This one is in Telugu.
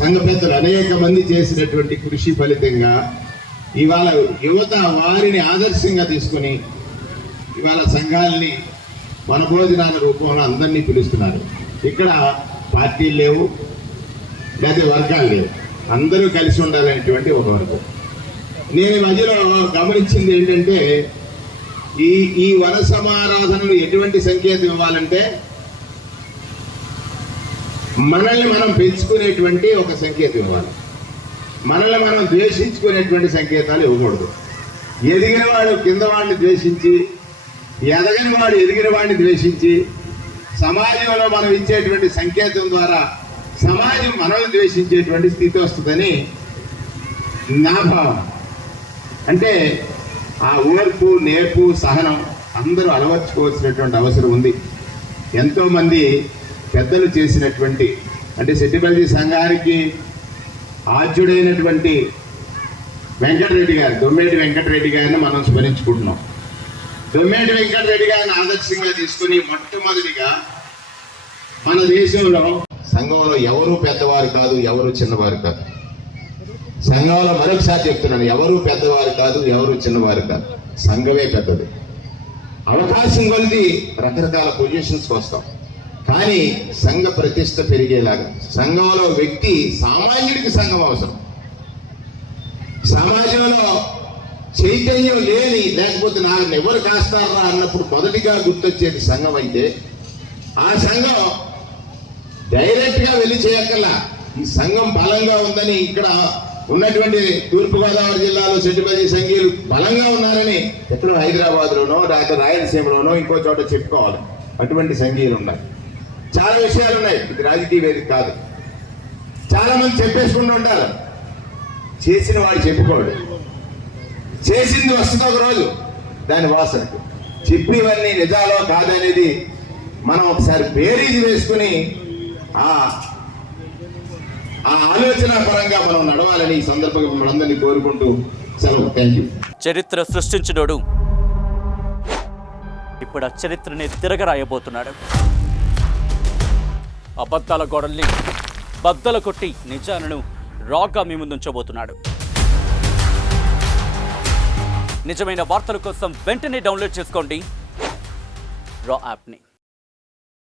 సంఘ పెద్దలు అనేక మంది చేసినటువంటి కృషి ఫలితంగా ఇవాళ యువత వారిని ఆదర్శంగా తీసుకొని ఇవాళ సంఘాలని వనభోజనాల రూపంలో అందరినీ పిలుస్తున్నారు. ఇక్కడ పార్టీలు లేవు, లేదా వర్గాలు లేవు, అందరూ కలిసి ఉండాలనేటువంటి ఒక వర్గం. నేను మధ్యలో గమనించింది ఏంటంటే ఈ వన సమారాధనలు ఎటువంటి సంకేతం ఇవ్వాలంటే మనల్ని మనం పెంచుకునేటువంటి ఒక సంకేతం ఇవ్వాలి. మనల్ని మనం ద్వేషించుకునేటువంటి సంకేతాలు ఇవ్వకూడదు. ఎదిగిన వాడు కింద వాడిని ద్వేషించి, ఎదగని వాడు ఎదిగిన వాడిని ద్వేషించి, సమాజంలో మనం ఇచ్చేటువంటి సంకేతం ద్వారా సమాజం మనల్ని ద్వేషించేటువంటి స్థితి వస్తుందని నా భావన. అంటే ఆ ఓర్పు, నేర్పు, సహనం అందరూ అలవర్చుకోవాల్సినటువంటి అవసరం ఉంది. ఎంతోమంది పెద్దలు చేసినటువంటి, అంటే సెట్టిపల్లి సంఘానికి ఆద్యుడైనటువంటి వెంకటరెడ్డి గారు, దొమ్మేటి వెంకటరెడ్డి గారిని మనం స్మరించుకుంటున్నాం. దొమ్మేటి వెంకటరెడ్డి గారిని ఆదర్శంగా తీసుకుని మొట్టమొదటిగా మన దేశంలో సంఘంలో ఎవరు పెద్దవారు కాదు, ఎవరు చిన్నవారు కాదు. సంఘంలో మరొకసారి చెప్తున్నాను, ఎవరు పెద్దవారు కాదు, ఎవరు చిన్నవారు కాదు, సంఘమే పెద్దది. అవకాశం కొలిది రకరకాల పొజిషన్స్కి వస్తాం, కానీ సంఘ ప్రతిష్ట పెరిగేలాగా సంఘంలో వ్యక్తి సామాన్యుడికి సంఘం అవసరం. సమాజంలో చైతన్యం లేని, లేకపోతే నాకు ఎవరు కాస్తారా అన్నప్పుడు మొదటిగా గుర్తొచ్చేది సంఘం అయితే, ఆ సంఘం డైరెక్ట్గా వెళ్ళి చేయక్కల్లా ఈ సంఘం బలంగా ఉందని ఇక్కడ ఉన్నటువంటి తూర్పుగోదావరి జిల్లాలో సెట్టిపల్లి సంఘీయులు బలంగా ఉన్నారని ఎక్కడో హైదరాబాద్లోనో లేకపోతే రాయలసీమలోనో ఇంకో చోట చెప్పుకోవాలి. అటువంటి సంఘీయులు ఉన్నాయి. చాలా విషయాలు ఉన్నాయి, ఇది రాజకీయ వేదిక కాదు. చాలా మంది చెప్పేసుకుంటూ ఉంటారు, చేసిన వాడు చెప్పుకోడు. చేసింది వస్తుంది ఒక రోజు దాని వాసనకు. చెప్పినవన్నీ నిజాలో కాదనేది మనం ఒకసారి బేరీజు వేసుకుని ఆ ఆలోచన పరంగా మనం నడవాలని ఈ సందర్భంగా మనందరినీ కోరుకుంటూ సెలవు. Thank you. చరిత్ర సృష్టించినోడు ఇప్పుడు ఆ చరిత్రని తిరగరాయబోతున్నాడు. అబద్ధాల గోడల్ని బద్దలు కొట్టి నిజాలను రాగా మీ ముందుంచబోతున్నాడు. నిజమైన వార్తల కోసం వెంటనే డౌన్లోడ్ చేసుకోండి రా యాప్ని.